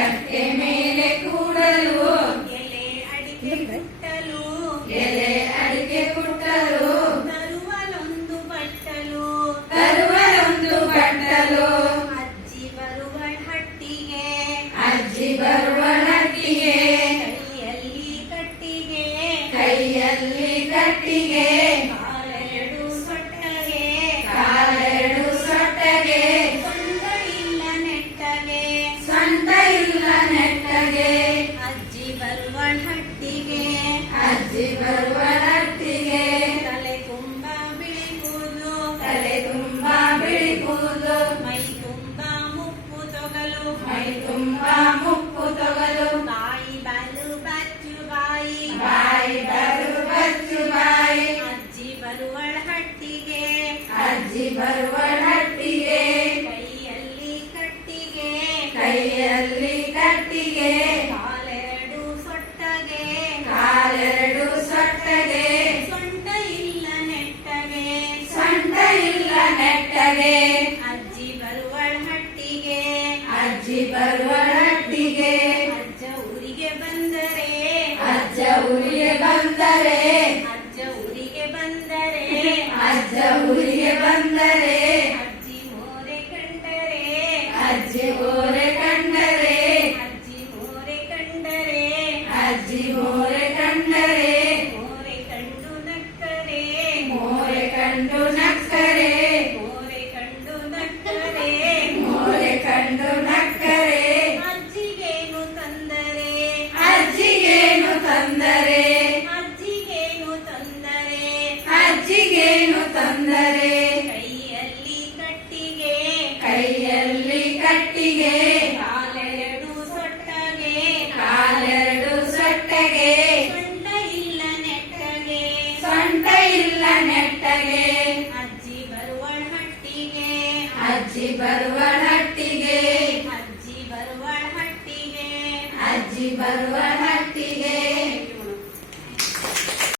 ಕಟ್ಟೆ ಮೇಲೆ ಕೂಡಲು ಎಲೆ ಅಡಿಕೆ ಕುಟ್ಟಲು ಎಲೆ ಅಡಿಕೆ ಕುಟ್ಟಲು ತರುವಲೊಂದು ಬಟ್ಟಲು ತರುವಲೊಂದು ಬಟ್ಟಲು ಅಜ್ಜಿ ಬರುವಳ ಹಟ್ಟಿಗೆ ಅಜ್ಜಿ ಬರುವಳ ಹಟ್ಟಿಗೆ ಕೈಯಲ್ಲಿ ಕಟ್ಟಿಗೆ ಕೈಯಲ್ಲಿ ಕಟ್ಟಿಗೆ ಕಾಲೆರಡು ಸೊಟ್ಟಗೆ ಕಾಲೆರಡು ಸೊಟ್ಟಗೆ ಸೊಂಟ ಇಲ್ಲ ನೆಟ್ಟಗೆ ಸೊಂಟ ಇಲ್ಲ ನೆಟ್ಟಗೆ ಅಜ್ಜಿ ಬರುವಳ ಹಟ್ಟಿಗೆ ಅಜ್ಜಿ ಬರುವಳ ಹಟ್ಟಿಗೆ ತಲೆ ತುಂಬ ಬಿಳಿ ಕೂದಲು ತಲೆ ತುಂಬಾ ಬಿಳಿ ಕೂದಲು ಮೈ ತುಂಬ ಮುಪ್ಪು ತೊಗಲು ಮೈ ತುಂಬಾ ಮುಪ್ಪು ತೊಗಲು ಬಾಯಿ ಬಲು ಬಚ್ಚು ಬಾಯಿ ಬಾಯಿ ಬರು ಬಚ್ಚು ಬಾಯಿ ಅಜ್ಜಿ ಬರುವಳ ಹಟ್ಟಿಗೆ ಅಜ್ಜಿ ಬರುವಳ ಹಟ್ಟಿಗೆ ಕೈಯಲ್ಲಿ ಕಟ್ಟಿಗೆ ಕೈಯಲ್ಲಿ ಕಟ್ಟಿಗೆ ಕಾಲೆರಡು ಸೊಟ್ಟಗೆ ಕಾಲೆರಡು ಸೊಟ್ಟಗೆ ಸೊಂಟ ಇಲ್ಲ ನೆಟ್ಟಗೆ ಸೊಂಟ ಇಲ್ಲ ನೆಟ್ಟಗೆ ಅಜ್ಜಿ ಬರುವಳ ಹಟ್ಟಿಗೆ ಅಜ್ಜಿ ಬರುವಳ ಹಟ್ಟಿಗೆ ಅಜ್ಜ ಊರಿಗೆ ಬಂದರೆ ಅಜ್ಜ ಊರಿಗೆ ಬಂದರೆ ಅಜ್ಜ ಊರಿಗೆ ಬಂದರೆ ಅಜ್ಜ ಊರಿಗೆ ಬಂದರೆ ಅಜ್ಜಿ ಮೋರೆ ಕಂಡರೆ ಅಜ್ಜಿ ಓರೆ ಕಂಡರೆ ಅಜ್ಜಿ ಮೋರೆ ಕಂಡರೆ ಅಜ್ಜಿ ಓರೆ ಕಂಡರೆ ಮೋರೆ ಕಂಡು ನಕ್ಕರೆ ಮೋರೆ ಕಂಡು ನಕ್ಕರೆ ಮೋರೆ ಕಂಡು ನಕ್ಕರೆ ಮೋರೆ ಕಂಡು ನಕ್ಕರೆ ಅಜ್ಜಿಗೇನು ತಂದರೆ ಅಜ್ಜಿಗೇನು ತಂದರೆ ಅಜ್ಜಿಗೇನು ತಂದರೆ ಅಜ್ಜಿಗೇನು ತಂದರೆ ಕೈಯಲ್ಲಿ ಕಟ್ಟಿಗೆ ಕೈಯಲ್ಲಿ ಕಟ್ಟಿಗೆ ಕಾಲೆರಡು ಸೊಟ್ಟಗೆ ಕಾಲೆರಡು ಸೊಟ್ಟಗೆ ಸೊಂಟ ಇಲ್ಲ ನೆಟ್ಟಗೆ ಸೊಂಟ ಇಲ್ಲ ನೆಟ್ಟಗೆ ಅಜ್ಜಿ ಬರುವಳ ಹಟ್ಟಿಗೆ ಅಜ್ಜಿ ಬರುವಳ ಹಟ್ಟಿಗೆ ಅಜ್ಜಿ ಬರುವಳ ಹಟ್ಟಿಗೆ ಅಜ್ಜಿ ಬರುವಳ